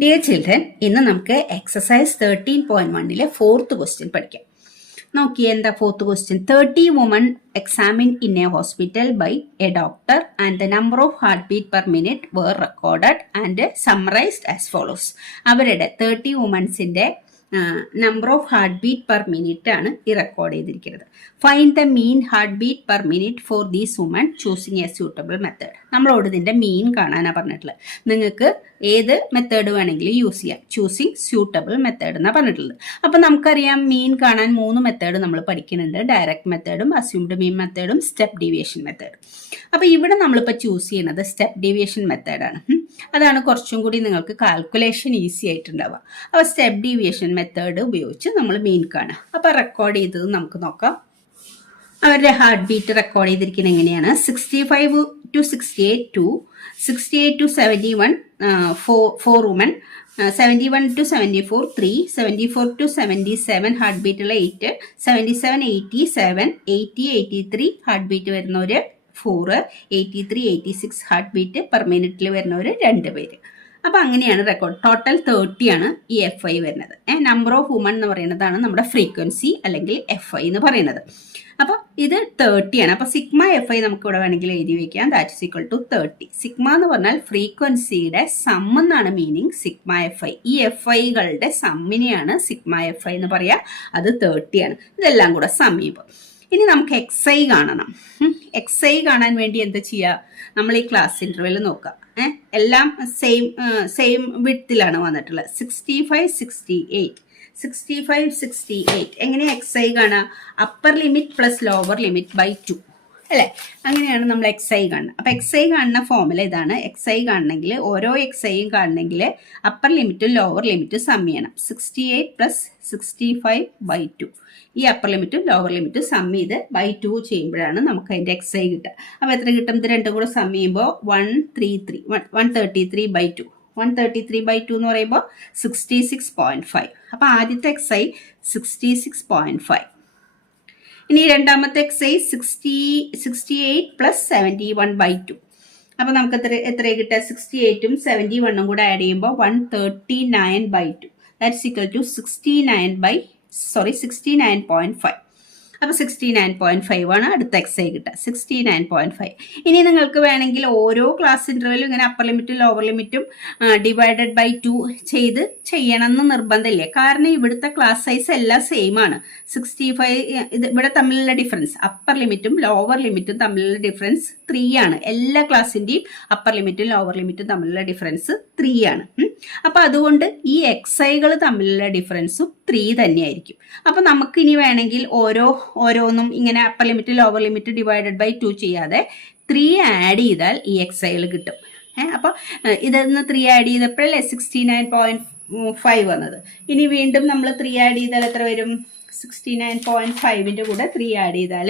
Dear children, ഇന്ന് നമുക്ക് exercise 13.1 4th question പഠിക്കാം. നോക്കിയേ, എന്താ 4th question? 30 women examined in a hospital by a doctor and the number of heartbeat per minute were recorded and summarized as follows. അവരുടെ 30 വുമൻസിന്റെ number of heartbeat per minute ആണ് ഈ record ചെയ്തിരിക്കുന്നത്. Find the mean heartbeat per minute for these women choosing a suitable method. നമ്മളോട് ഇതിന്റെ മീൻ കാണാനാണ് പറഞ്ഞിട്ടുള്ളത്. നിങ്ങൾക്ക് ഏത് മെത്തേഡ് വേണമെങ്കിലും യൂസ് ചെയ്യാം. ചൂസിങ് സ്യൂട്ടബിൾ മെത്തേഡ് എന്നാണ് പറഞ്ഞിട്ടുള്ളത്. അപ്പം നമുക്കറിയാം, മീൻ കാണാൻ 3 മെത്തേഡ് നമ്മൾ പഠിക്കുന്നുണ്ട്. ഡയറക്റ്റ് മെത്തേഡും, അസ്യൂംഡ് മീൻ മെത്തേഡും, സ്റ്റെപ്പ് ഡീവിയേഷൻ മെത്തേഡും. അപ്പോൾ ഇവിടെ നമ്മളിപ്പോൾ ചൂസ് ചെയ്യുന്നത് സ്റ്റെപ്പ് ഡീവിയേഷൻ മെത്തേഡാണ്. അതാണ് കുറച്ചും കൂടി നിങ്ങൾക്ക് കാൽക്കുലേഷൻ ഈസി ആയിട്ടുണ്ടാവുക. അപ്പോൾ സ്റ്റെപ്പ് ഡീവിയേഷൻ മെത്തേഡ് ഉപയോഗിച്ച് നമ്മൾ മീൻ കാണുക. അപ്പോൾ റെക്കോർഡ് ചെയ്തത് നമുക്ക് നോക്കാം. അവരുടെ ഹാർട്ട് ബീറ്റ് റെക്കോർഡ് ചെയ്തിരിക്കുന്നത് എങ്ങനെയാണ്? 65 to 68 to 68 to 71 4 women, 71 to 74 3, 74 to 77 heart beat ഉള്ള 8, 77 87 80 83 ഹാർട്ട് ബീറ്റ് വരുന്നവര് 4, 83 86 ഹാർട്ട് ബീറ്റ് പെർ മിനിറ്റിൽ വരുന്നവർ 2 പേര്. അപ്പോൾ അങ്ങനെയാണ് റെക്കോർഡ്. ടോട്ടൽ 30 ആണ് ഈ FI വരുന്നത്. നമ്പർ ഓഫ് വുമൺ എന്ന് പറയുന്നതാണ് നമ്മുടെ ഫ്രീക്വൻസി അല്ലെങ്കിൽ FI എന്ന് പറയുന്നത്. അപ്പോൾ ഇത് 30 ആണ്. അപ്പോൾ സിഗ്മ FI നമുക്ക് ഇവിടെ വേണമെങ്കിൽ എഴുതി വയ്ക്കാം. That is equal to 30. Sigma എന്ന് പറഞ്ഞാൽ ഫ്രീക്വൻസിയുടെ സം എന്നാണ് മീനിങ് സിഗ്മ FI. ഈ FIകളുടെ സമ്മിനെയാണ് സിഗ്മ FI എന്ന് പറയുക. അത് 30 ആണ്. ഇതെല്ലാം കൂടെ സം ചെയ്യുമ്പോൾ ഇനി നമുക്ക് XI കാണണം. XI കാണാൻ വേണ്ടി എന്താ ചെയ്യുക? നമ്മൾ ഈ ക്ലാസ് ഇന്റർവെൽ നോക്കാം. എല്ലാം സെയിം വിഡ്ത്തിലാണ് വന്നിട്ടുള്ളത്. 65 68 65 68 എങ്ങനെ XI കാണുക? Upper limit plus lower limit by 2 അല്ലേ? അങ്ങനെയാണ് നമ്മൾ XI കാണുന്നത്. അപ്പം XI കാണുന്ന ഫോമുല ഇതാണ്. XI കാണണമെങ്കിൽ ഓരോ XIയും കാണണമെങ്കിൽ അപ്പർ ലിമിറ്റും ലോവർ ലിമിറ്റും സം ചെയ്യണം. 68 പ്ലസ് 65 ബൈ 2. ഈ അപ്പർ ലിമിറ്റും ലോവർ ലിമിറ്റും സം ചെയ്ത് ബൈ 2 ചെയ്യുമ്പോഴാണ് നമുക്ക് അതിൻ്റെ XI കിട്ടുക. അപ്പോൾ എത്ര കിട്ടും? ഇത് രണ്ടും കൂടെ സം ചെയ്യുമ്പോൾ 133 ബൈ 2. 133 ബൈ 2 എന്ന് പറയുമ്പോൾ 66.5. അപ്പോൾ ആദ്യത്തെ XI 66.5. ഇനി രണ്ടാമത്തെ XI 68 പ്ലസ് 71 ബൈ 2. അപ്പോൾ നമുക്ക് എത്ര കിട്ടുക? 68ഉം 71ഉം കൂടെ ആഡ് ചെയ്യുമ്പോൾ 139 ബൈ 2. That's equal to 69.5. അപ്പോൾ 69.5 ആണ് അടുത്ത XI കിട്ടുക. 69.5. ഇനി നിങ്ങൾക്ക് വേണമെങ്കിൽ ഓരോ ക്ലാസ് ഇൻ്റർവെല്ലും ഇങ്ങനെ അപ്പർ ലിമിറ്റും ലോവർ ലിമിറ്റും ഡിവൈഡഡ് ബൈ 2 ചെയ്യണമെന്ന് നിർബന്ധമില്ല. കാരണം ഇവിടുത്തെ ക്ലാസ് സൈസ് എല്ലാം സെയിം ആണ്. 65 ഇത് ഇവിടെ തമ്മിലുള്ള ഡിഫറൻസ്, അപ്പർ ലിമിറ്റും ലോവർ ലിമിറ്റും തമ്മിലുള്ള ഡിഫറൻസ് 3 ആണ്. എല്ലാ ക്ലാസ്സിൻ്റെയും അപ്പർ ലിമിറ്റും ലോവർ ലിമിറ്റും തമ്മിലുള്ള ഡിഫറൻസ് 3 ആണ്. അപ്പോൾ അതുകൊണ്ട് ഈ XIകൾ തമ്മിലുള്ള ഡിഫറൻസും 3 തന്നെയായിരിക്കും. അപ്പോൾ നമുക്കിനി വേണമെങ്കിൽ ഓരോന്നും ഇങ്ങനെ upper limit lower limit divided by 2 ചെയ്യാതെ 3 ആഡ് ചെയ്താൽ ഈ XIകൾ കിട്ടും. അപ്പോൾ ഇതൊന്ന് 3 ആഡ് ചെയ്തപ്പോഴല്ലേ 69.5 വന്നത്. ഇനി വീണ്ടും നമ്മൾ 3 ആഡ് ചെയ്താൽ എത്ര വരും? 69.5ൻ്റെ കൂടെ 3 ആഡ് ചെയ്താൽ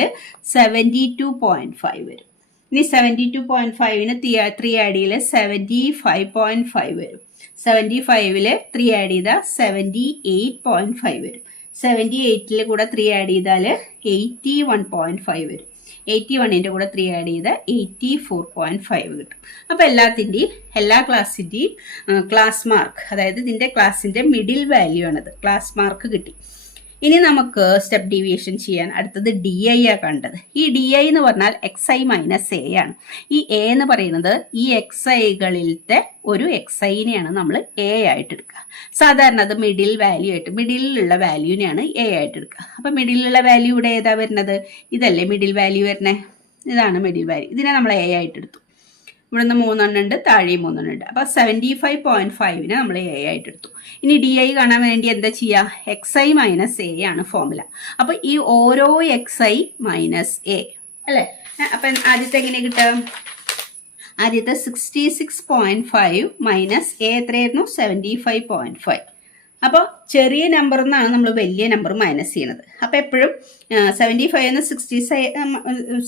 72.5 വരും. ഇനി 72.5ന് 3 ആഡ് ചെയ്താൽ 75.5 വരും. 75ൽ 3 ആഡ് ചെയ്താൽ 78.5 വരും. 78ൽ കൂടെ 3 ആഡ് ചെയ്താൽ 81.5 വരും. 81ൻ്റെ കൂടെ 3 ആഡ് ചെയ്താൽ 84.5 കിട്ടും. അപ്പോൾ എല്ലാ ക്ലാസ്സിൻ്റെയും ക്ലാസ് മാർക്ക്, അതായത് ഇതിൻ്റെ ക്ലാസ്സിൻ്റെ മിഡിൽ വാല്യൂ ആണത്. ക്ലാസ് മാർക്ക് കിട്ടി. ഇനി നമുക്ക് സ്റ്റെപ്പ് ഡീവിയേഷൻ ചെയ്യാൻ അടുത്തത് DI ആണ് കണ്ടത്. ഈ DI എന്ന് പറഞ്ഞാൽ XI മൈനസ് A ആണ്. ഈ A എന്ന് പറയുന്നത് ഈ XIകളിലത്തെ ഒരു XIനെയാണ് നമ്മൾ A ആയിട്ട് എടുക്കുക. സാധാരണ അത് മിഡിൽ വാല്യൂ ആയിട്ട്, മിഡിലുള്ള വാല്യൂവിനെയാണ് A ആയിട്ട് എടുക്കുക. അപ്പം മിഡിലുള്ള വാല്യൂ ഇവിടെ ഏതാ വരുന്നത്? ഇതല്ലേ മിഡിൽ വാല്യൂ വരുന്നത്? ഇതാണ് മിഡിൽ വാല്യൂ. ഇതിനെ നമ്മൾ A ആയിട്ട് എടുത്തു. ഇവിടുന്ന് 3 എണ്ണം ഉണ്ട്, താഴെയും 3 എണ്ണം ഉണ്ട്. അപ്പോൾ 75.5നെ നമ്മൾ A ആയിട്ട് എടുത്തു. ഇനി DI കാണാൻ വേണ്ടി എന്താ ചെയ്യുക? XI മൈനസ് A ആണ് ഫോമുല. അപ്പോൾ ഈ ഓരോ XI മൈനസ് A അല്ലേ? അപ്പം ആദ്യത്തെ എങ്ങനെ കിട്ടുക? ആദ്യത്തെ 66.5 മൈനസ് A എത്രയായിരുന്നു? 75.5. അപ്പോൾ ചെറിയ നമ്പറിൽ നിന്നാണ് നമ്മൾ വലിയ നമ്പർ മൈനസ് ചെയ്യണത്. അപ്പോൾ എപ്പോഴും 75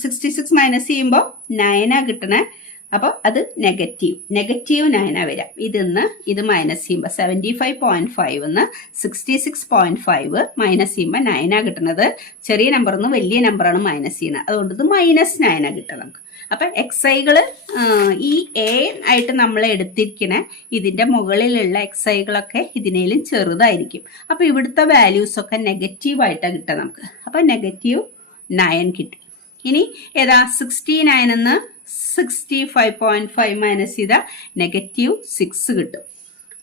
66 മൈനസ് ചെയ്യുമ്പോൾ 9 കിട്ടണേ. അപ്പോൾ അത് നെഗറ്റീവ് 9 വരാം. ഇത് മൈനസ് ചെയ്യുമ്പോൾ 75.5 66.5 മൈനസ് ചെയ്യുമ്പോൾ 9 കിട്ടുന്നത്. ചെറിയ നമ്പറിൽ നിന്ന് വലിയ നമ്പറാണ് മൈനസ് ചെയ്യുന്നത്, അതുകൊണ്ട് ഇത് -9 കിട്ടുക നമുക്ക്. അപ്പം XIകൾ ഈ A ആയിട്ട് നമ്മൾ എടുത്തിരിക്കണ ഇതിൻ്റെ മുകളിലുള്ള XIകളൊക്കെ ഇതിനേലും ചെറുതായിരിക്കും. അപ്പോൾ ഇവിടുത്തെ വാല്യൂസൊക്കെ നെഗറ്റീവായിട്ടാണ് കിട്ടുക നമുക്ക്. അപ്പം -9 കിട്ടി. ഇനി ഏതാ 69 65.5 മൈനസ് ചെയ്താൽ -6 കിട്ടും.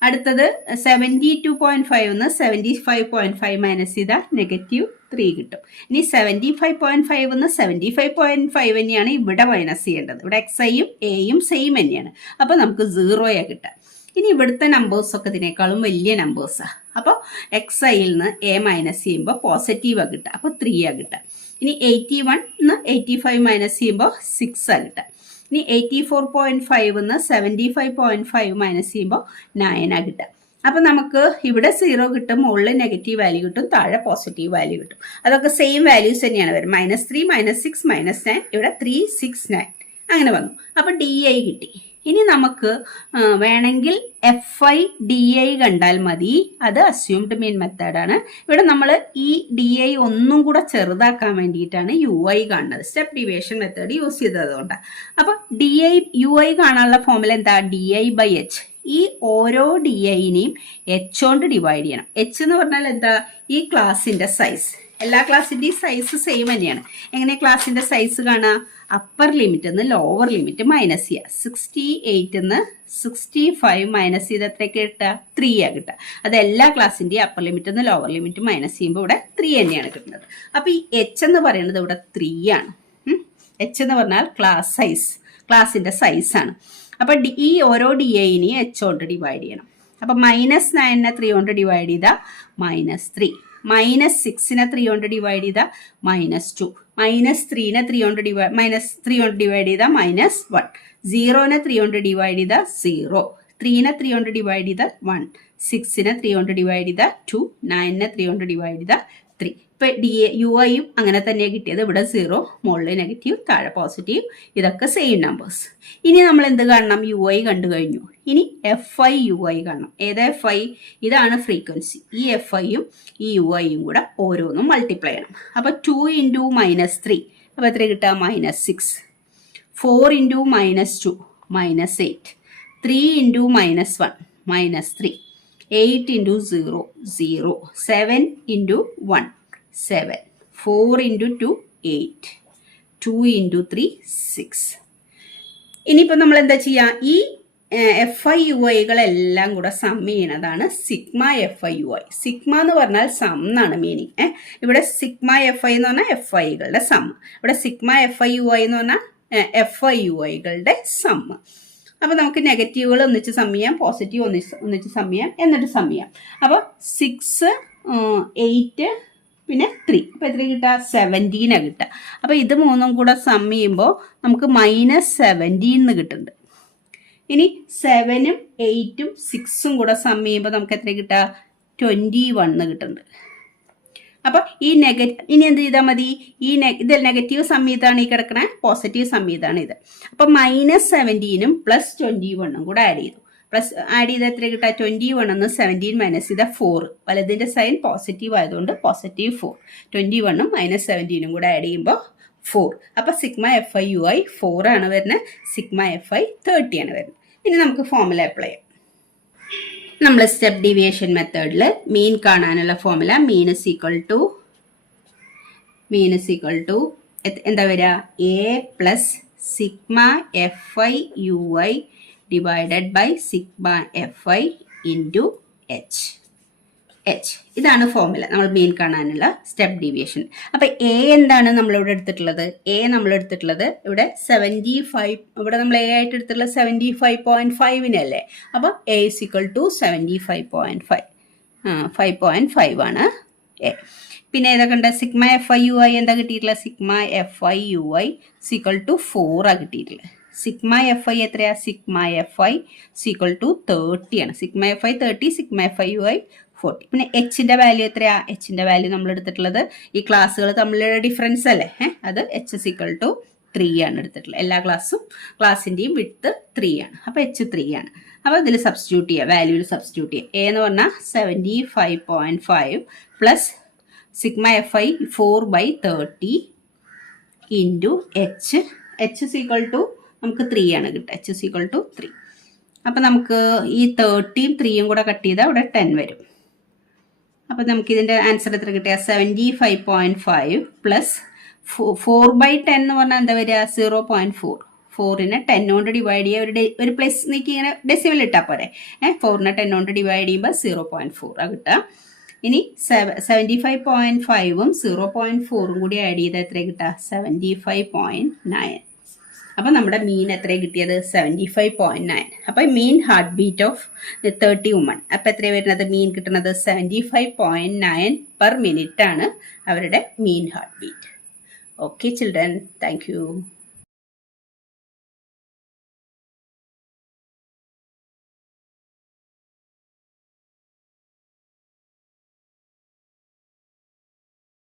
അടുത്തത് 72.5 75.5 മൈനസ് ചെയ്താൽ -3 കിട്ടും. ഇനി 75.5 75.5 തന്നെയാണ് ഇവിടെ മൈനസ് ചെയ്യേണ്ടത്. ഇവിടെ XIയും Aയും സെയിം തന്നെയാണ്. അപ്പോൾ നമുക്ക് 0 കിട്ടുക. ഇനി ഇവിടുത്തെ നമ്പേഴ്സൊക്കെ ഇതിനേക്കാളും വലിയ നമ്പേഴ്സാണ്. അപ്പോൾ XIയിൽ നിന്ന് A മൈനസ് ചെയ്യുമ്പോൾ പോസിറ്റീവാണ് കിട്ടുക, അപ്പോൾ 3 കിട്ടുക. ഇനി 81 85 മൈനസ് ചെയ്യുമ്പോൾ 6 കിട്ടുക. ഇനി 84.5 75.5 മൈനസ് ചെയ്യുമ്പോൾ 9 കിട്ടുക. അപ്പം നമുക്ക് ഇവിടെ 0 കിട്ടും, മുകളിൽ നെഗറ്റീവ് വാല്യൂ കിട്ടും, താഴെ പോസിറ്റീവ് വാല്യൂ കിട്ടും. അതൊക്കെ സെയിം വാല്യൂസ് തന്നെയാണ് വരും. -3 -6 -9 ഇവിടെ 3 6 9 അങ്ങനെ വന്നു. അപ്പം DI കിട്ടി. ഇനി നമുക്ക് വേണമെങ്കിൽ FI DI കണ്ടാൽ മതി. അത് അസ്യൂംഡ് മീൻ മെത്തേഡാണ്. ഇവിടെ നമ്മൾ ഈ DI ഒന്നും കൂടെ ചെറുതാക്കാൻ വേണ്ടിയിട്ടാണ് UI കാണുന്നത്. സ്റ്റെപ്പ് ഡിവിയേഷൻ മെത്തേഡ് യൂസ് ചെയ്തതുകൊണ്ട്. അപ്പോൾ UI കാണാനുള്ള ഫോമുല എന്താ? DI/H. ഈ ഓരോ DIനെയും H കൊണ്ട് ഡിവൈഡ് ചെയ്യണം. H എന്ന് പറഞ്ഞാൽ എന്താ? ഈ ക്ലാസിൻ്റെ സൈസ്. എല്ലാ ക്ലാസിൻ്റെയും സൈസ് സെയിം തന്നെയാണ്. എങ്ങനെ ക്ലാസിൻ്റെ സൈസ് കാണാം? അപ്പർ ലിമിറ്റ് നിന്ന് ലോവർ ലിമിറ്റ് മൈനസ് ചെയ്യുക. 68 65 മൈനസ് ചെയ്ത് എത്രയൊക്കെ കിട്ടുക? 3 കിട്ടുക. അത് എല്ലാ ക്ലാസിൻ്റെയും അപ്പർ ലിമിറ്റ് നിന്ന് ലോവർ ലിമിറ്റ് മൈനസ് ചെയ്യുമ്പോൾ ഇവിടെ 3 തന്നെയാണ് കിട്ടുന്നത്. അപ്പോൾ ഈ H എന്ന് പറയുന്നത് ഇവിടെ 3 ആണ്. H എന്ന് പറഞ്ഞാൽ ക്ലാസിൻ്റെ സൈസാണ്. അപ്പോൾ ഈ ഓരോ DIനെയും H കൊണ്ട് ഡിവൈഡ് ചെയ്യണം. അപ്പോൾ -9 3 കൊണ്ട് ഡിവൈഡ് ചെയ്താൽ -3, -6 3 കൊണ്ട് ഡിവൈഡ് ചെയ്താൽ -2, -3 3 കൊണ്ട് ഡിവൈഡ് ചെയ്താൽ -1, 0 3 കൊണ്ട് ഡിവൈഡ് ചെയ്താൽ 0, 3 3 കൊണ്ട് ഡിവൈഡ് ചെയ്താൽ 1, 6 3 കൊണ്ട് ഡിവൈഡ് ചെയ്താൽ 2, 9 3 കൊണ്ട് ഡിവൈഡ് ചെയ്താൽ 3. ഇപ്പം UIയും അങ്ങനെ തന്നെയാണ് കിട്ടിയത്. ഇവിടെ 0, മുകളിൽ നെഗറ്റീവ്, താഴെ പോസിറ്റീവ്, ഇതൊക്കെ സെയിം നമ്പേഴ്സ്. ഇനി നമ്മൾ എന്ത് കാണണം? UI കണ്ടു കഴിഞ്ഞു. ഇനി FI UI കാണണം. ഏതാ FI? ഇതാണ് ഫ്രീക്വൻസി. ഈ FIയും ഈ UIയും കൂടെ ഓരോന്നും മൾട്ടിപ്ലൈ ചെയ്യണം. അപ്പോൾ 2 × -3 അപ്പോൾ എത്ര കിട്ടുക? -6. 4 × -2 -8. 3 × -1 -3. 8 × 0 0. 7 × 1 7. 4 × 2 8. 2 × 3 6. ഇനിയിപ്പോൾ നമ്മൾ എന്താ ചെയ്യുക? ഈ FI UIകളെല്ലാം കൂടെ സം ചെയ്യണതാണ് സിഗ്മ FI UI. സിഗ്മ എന്ന് പറഞ്ഞാൽ സം എന്നാണ് മീനിങ്. ഇവിടെ സിഗ്മ FI എന്ന് പറഞ്ഞാൽ FIകളുടെ സം. ഇവിടെ സിഗ്മ FI UI എന്ന് പറഞ്ഞാൽ FI UIകളുടെ സം. അപ്പോൾ നമുക്ക് നെഗറ്റീവുകൾ ഒന്നിച്ച് സം ചെയ്യാം, പോസിറ്റീവ് ഒന്നിച്ച് സം ചെയ്യാം, എന്നിട്ട് സം ചെയ്യാം. അപ്പോൾ 6 8 പിന്നെ 3 അപ്പോൾ എത്ര കിട്ടുക? 17 കിട്ടുക. അപ്പോൾ ഇത് മൂന്നും കൂടെ സം ചെയ്യുമ്പോൾ നമുക്ക് -17 കിട്ടുന്നുണ്ട്. ഇനി 7ഉം 8ഉം 6ഉം കൂടെ സം ചെയ്യുമ്പോൾ നമുക്ക് എത്ര കിട്ടുക? 21 കിട്ടുന്നുണ്ട്. അപ്പോൾ ഈ ഇനി എന്ത് ചെയ്താൽ മതി? ഇത് നെഗറ്റീവ് സം ചെയ്താണ് ഈ കിടക്കണ, പോസിറ്റീവ് സം ചെയ്താണ് ഇത്. അപ്പോൾ -17ഉം +21ഉം കൂടെ ആഡ് ചെയ്തു. ആഡ് ചെയ്ത് എത്ര കിട്ടുക? 21 17 മൈനസ് ചെയ്താൽ 4. വലതിൻ്റെ സൈൻ പോസിറ്റീവ് ആയതുകൊണ്ട് +4. 21ഉം -17ഉം കൂടെ ആഡ് ചെയ്യുമ്പോൾ 4. അപ്പോൾ സിഗ്മ FI UI 4 ആണ് വരുന്നത്. സിഗ്മ FI 30 ആണ് വരുന്നത്. ഇനി നമുക്ക് ഫോമുല അപ്ലൈ ചെയ്യാം. നമ്മൾ സ്റ്റെപ്പ് ഡീവിയേഷൻ മെത്തേഡിൽ മീൻ കാണാനുള്ള formula mean is equal to എന്താ വരിക? A + sigma FI UI divided by sigma FI × H. ഇതാണ് ഫോമുല നമ്മൾ മീൻ കാണാനുള്ള സ്റ്റെപ്പ് ഡീവിയേഷൻ. അപ്പോൾ A എന്താണ് നമ്മളിവിടെ എടുത്തിട്ടുള്ളത്? ഇവിടെ 75. ഇവിടെ നമ്മൾ A ആയിട്ട് എടുത്തിട്ടുള്ളത് 75.5 അപ്പോൾ A = 75.5. 5.5 ആണ് A. പിന്നെ ഏതൊക്കെ ഉണ്ട്? സിഗ്മ FI UI എന്താ കിട്ടിയിട്ടുള്ളത്? സിഗ്മ FI UI = 4 ആണ് കിട്ടിയിട്ടുള്ളത്. സിഗ്മ FI എത്രയാ? സിഗ്മ FI = 30 ആണ്. Sigma FI 30, sigma FI UI 40. പിന്നെ Hന്റെ വാല്യൂ എത്രയാ? Hന്റെ വാല്യൂ നമ്മൾ എടുത്തിട്ടുള്ളത് ഈ ക്ലാസ്സുകൾ തമ്മിലുള്ള ഡിഫറൻസ് അല്ലേ? അത് H = 3 ആണ് എടുത്തിട്ടുള്ളത്. എല്ലാ ക്ലാസ്സിൻ്റെയും വിഡ്ത്ത് 3 ആണ്. അപ്പോൾ H3 ആണ്. അപ്പോൾ ഇതിൽ സബ്സ്റ്റിറ്റ്യൂട്ട് ചെയ്യുക, വാല്യൂവിൽ സബ്സ്റ്റിറ്റ്യൂട്ട് ചെയ്യുക. എ എന്ന് പറഞ്ഞാൽ 75.5 plus sigma FI 4/30 into H is equal to നമുക്ക് 3 ആണ് കിട്ടുക. H is equal to 3. അപ്പം നമുക്ക് ഈ 30യും 3യും കൂടെ കട്ട് ചെയ്താൽ ഇവിടെ 10 വരും. അപ്പം നമുക്ക് ഇതിൻ്റെ ആൻസർ എത്ര കിട്ടുക? 75.5 പ്ലസ് 4/10 എന്ന് പറഞ്ഞാൽ എന്താ വരിക? 0.4. 4നെ 10 കൊണ്ട് ഡിവൈഡ് ചെയ്യുക, ഒരു പ്ലസ് നീക്കി ഇങ്ങനെ ഡെസിമൽ ഇട്ടാൽ പോരെ. 4നെ 10 കൊണ്ട് ഡിവൈഡ് ചെയ്യുമ്പോൾ 0.4 ആ കിട്ടുക. ഇനി 75.5ഉം 0.4ഉം കൂടി ആഡ് ചെയ്താൽ എത്ര കിട്ടുക? 75.9. അപ്പം നമ്മുടെ മീൻ എത്ര കിട്ടിയത്? 75.9. അപ്പം മീൻ ഹാർട്ട് ബീറ്റ് ഓഫ് 30 വുമൺ. അപ്പം എത്ര വരുന്നത്? മീൻ കിട്ടുന്നത് 75.9 പെർ മിനിറ്റ് ആണ് അവരുടെ mean heartbeat. Okay children, thank U.